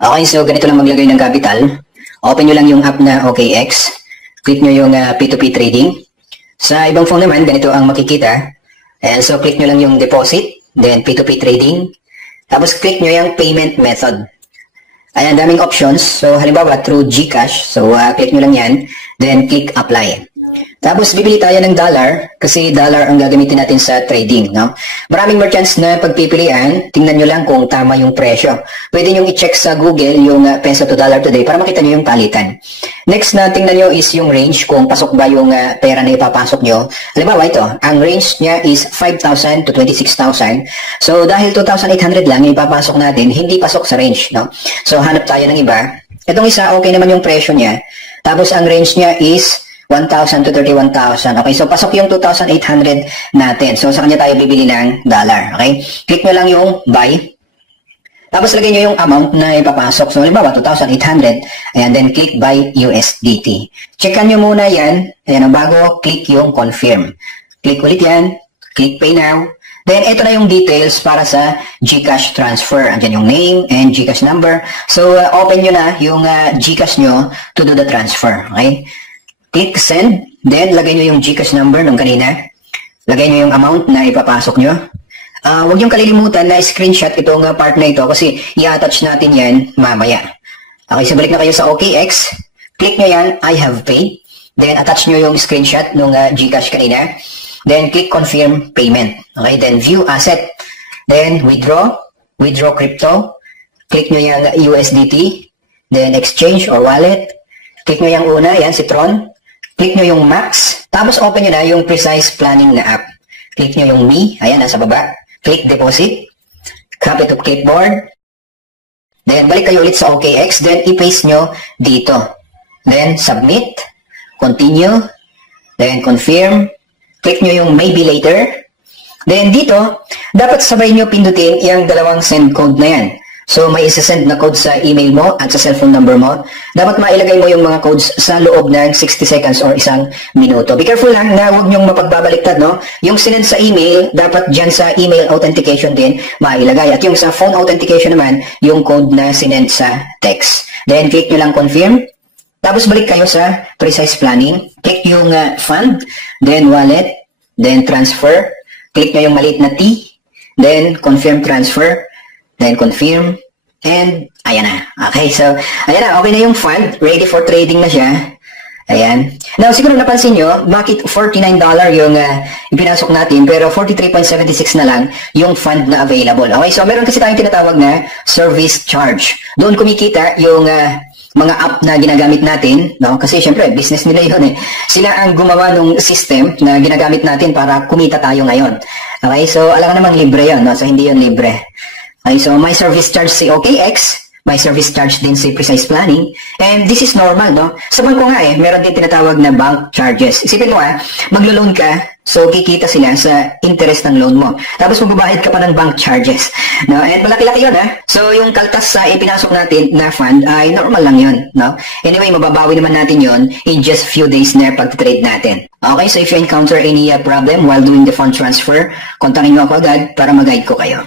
Okay, so ganito lang maglagay ng capital. Open nyo lang yung app na OKX. Click nyo yung P2P trading. Sa ibang phone naman, ganito ang makikita. And so click nyo lang yung deposit, then P2P trading. Tapos click nyo yung payment method. Ayan, daming options. So halimbawa, through GCash. So click nyo lang yan, then click apply. Tapos bibili tayo ng dollar kasi dollar ang gagamitin natin sa trading, no? Maraming merchants na pagpipilian, tingnan nyo lang kung tama yung presyo. Pwede nyo i-check sa Google yung peso to dollar today para makita nyo yung palitan. Next na tingnan nyo is yung range, kung pasok ba yung pera na ipapasok nyo. Halimbawa ito, ang range niya is 5,000 to 26,000. So dahil 2,800 lang yung ipapasok natin, hindi pasok sa range, no? So hanap tayo ng iba. Itong isa, okay naman yung presyo niya. Tapos ang range niya is 1,000 to 31,000. Okay, so pasok yung 2,800 natin. So sa kanya tayo bibili ng dollar. Okay, click nyo lang yung buy. Tapos lagay nyo yung amount na ipapasok. So halimbawa 2,800. Ayan, then click buy USDT. Checkan nyo muna yan. Ayan, bago click yung confirm. Click ulit yan. Click pay now. Then ito na yung details para sa GCash transfer. Andyan yung name and GCash number. So open nyo na yung GCash nyo to do the transfer. Okay. Click send, then lagay nyo yung GCash number nung kanina. Lagay nyo yung amount na ipapasok nyo. Huwag nyo kalilimutan na screenshot itong part na ito kasi i-attach natin yan mamaya. Okay, so balik na kayo sa OKX. Click nyo yan, I have paid. Then attach nyo yung screenshot nung GCash kanina. Then click confirm payment. Okay, then view asset. Then withdraw crypto. Click nyo yung USDT. Then exchange or wallet. Click nyo yung una, yan si Tron. Click nyo yung Max. Tapos open nyo na yung Precise Planning na app. Click nyo yung Me. Ayan, nasa baba. Click Deposit. Copy to clipboard. Then, balik kayo ulit sa OKX. Then, i-paste nyo dito. Then, Submit. Continue. Then, Confirm. Click nyo yung Maybe Later. Then, dito, dapat sabay nyo pindutin yung dalawang send code na yan. So, may isa-send na code sa email mo at sa cellphone number mo. Dapat mailagay mo yung mga codes sa loob ng 60 seconds or 1 minuto. Be careful lang na huwag nyong mapagbabaliktad, no? Yung sinend sa email, dapat dyan sa email authentication din mailagay. At yung sa phone authentication naman, yung code na sinend sa text. Then, click nyo lang confirm. Tapos, balik kayo sa Precise Planning. Click yung fund, then wallet, then transfer. Click nyo yung maliit na T, then confirm transfer. Then confirm, and ayan na. Okay, so ayan na, okay na yung fund, ready for trading na siya. Ayan. Now, siguro napansin nyo, bakit $49 yung ipinasok natin, pero 43.76 na lang yung fund na available. Okay, so meron kasi tayong tinatawag na service charge. Doon kumikita yung mga app na ginagamit natin, no? Kasi syempre, business nila yun eh. Sila ang gumawa ng system na ginagamit natin para kumita tayo ngayon. Okay, so alam namang libre yun, no? So hindi yun libre. Okay, so may service charge si OKX, may service charge din si Precise Planning, and this is normal, no? Sa bangko nga meron din tinatawag na bank charges. Isipin mo maglo-loan ka, so kikita sila sa interest ng loan mo. Tapos magbabayad ka pa ng bank charges, no? And malaki-laki yun, So yung kaltas sa ipinasok natin na fund ay normal lang yun, no? Anyway, mababawi naman natin yun in just few days na pag-trade natin. Okay, so if you encounter any problem while doing the fund transfer, kontakin nyo ako agad para mag-guide ko kayo.